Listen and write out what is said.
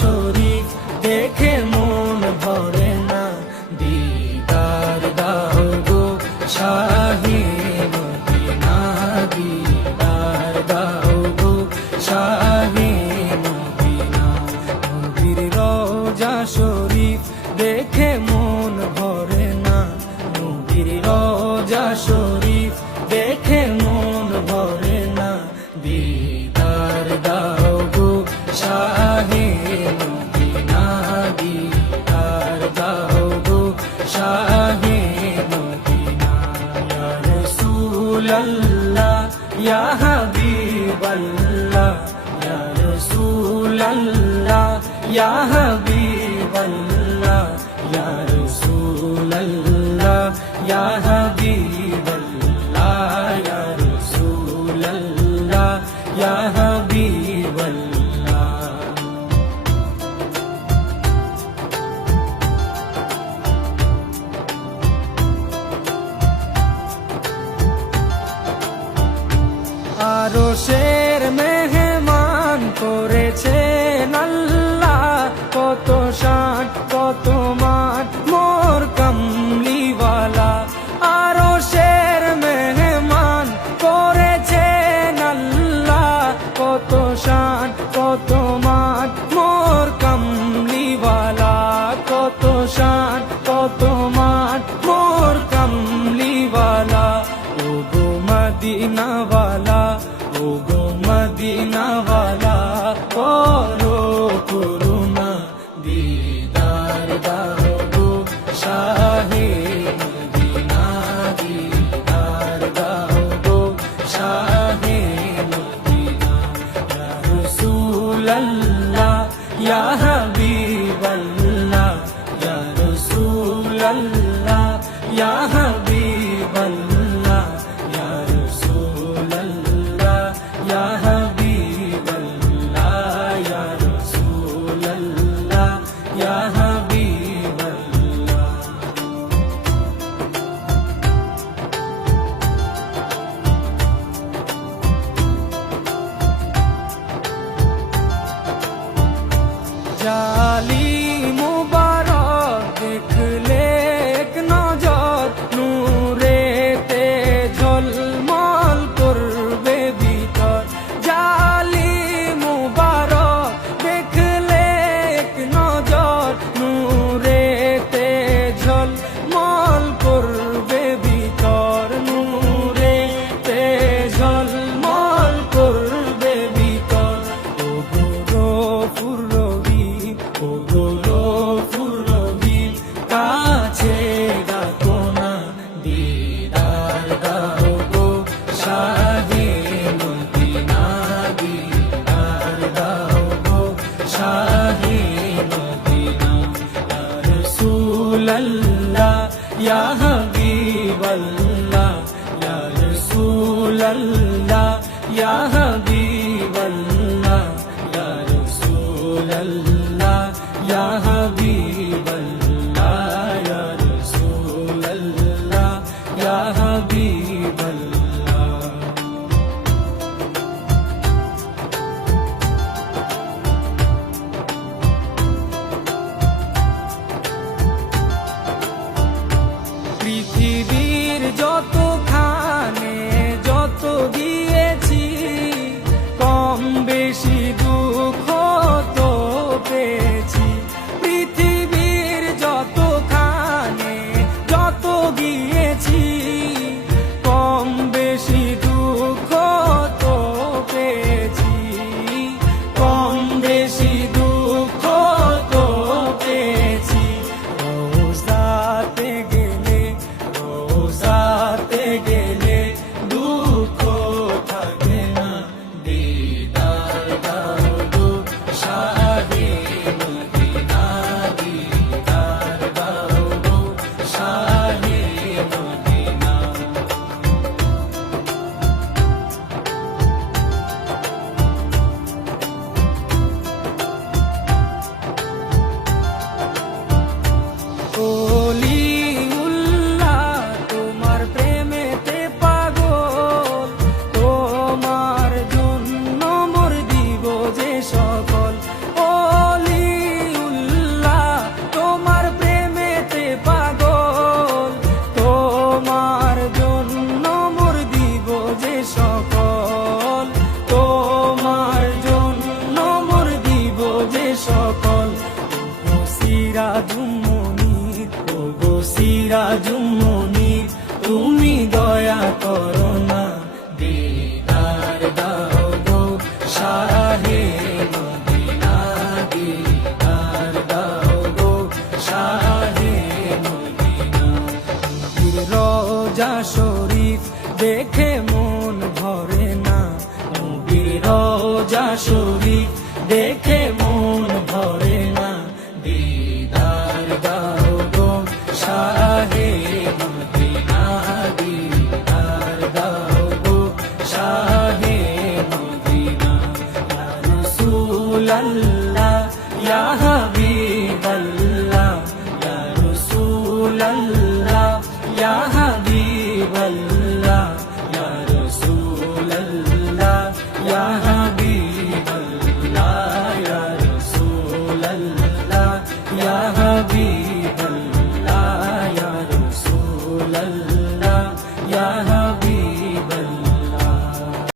শরীফ দেখে মন ভরে না, দিদার দাও গো শাহে মদিনা, দিদার দাও গো শাহে মদিনা। নবীর রওজা শরীফ দেখে মন ভরে না, নবীর রওজা শরীফ দেখে মন ভরে না, দিদার দাও গো শাহে মদিনা, দিদার দাও গো শাহে মদিনা। ইয়া রাসূলাল্লাহ ইয়া হাবিবাল্লাহ, ইয়া রাসূলাল্লাহ ইয়া হাবিবাল্লাহ, ইয়া রাসূলাল্লাহ ইয়া হাবিবাল্লাহ, ইয়া রাসূলাল্লাহ ইয়া হাবিবাল্লাহ। আরশের মেহমান করেছেন আল্লাহ, কত শান কত মান মোর কামলিওয়ালা। আরশের মেহমান করেছেন আল্লাহ, কত শান কত মান মোর কামলিওয়ালা, কত শান কত মান মোর কামলিওয়ালা। ও গো মদিনাওয়ালা, ও গো মদিনাওয়ালা, করো করুণা, দিদার দাও গো শাহে মদিনা, দিদার দাও গো শাহে মদিনা। ইয়া রাসূলাল্লাহ ইয়া হাবিবাল্লাহ, ইয়া রাসূলাল্লাহ ইয়া হাবিবাল্লাহ, ইয়া রাসূলাল্লাহ ইয়া হাবিবাল্লাহ, ইয়া রাসূলাল্লাহ ইয়া হাবিবাল্লাহ। জালি মুবারক দেখলে এক নজর, নূরেতে ঝলমল করবে ভিতর। জালি মুবারক দেখলে এক নজর, নূরেতে ঝলমল করবে ভিতর, নূরেতে ঝলমল করবে ভিতর। ও গো গফুর রহিম, ও গো গফুর রহিম, কাছে ডাকো না, দিদার দাও গো শাহে মদিনা, দিদার দাও গো শাহে মদিনা। ইয়া রাসূলাল্লাহ ইয়া হাবিবাল্লাহ, ইয়া রাসূলাল্লাহ ইয়া হাবিবাল্লাহ, ইয়া রাসূলাল্লাহ ইয়া হাবিবাল্লাহ, ইয়া রাসূলাল্লাহ ইয়া হাবিবাল্লাহ। পৃথিবীর যতখানে যত দিয়েছি, কম বেশি দুঃখ তো পেয়েছি। সকল ওগো সিরাজুম মুনির, ওগো সিরাজুম মুনির, তুমি দয়া করো না, দিদার দাও গো শাহে মদিনা, দিদার দাও গো শাহে মদিনা। নবীর রওজা শরীফ দেখে মন ভরে না, নবীর রওজা শরীফ দেখে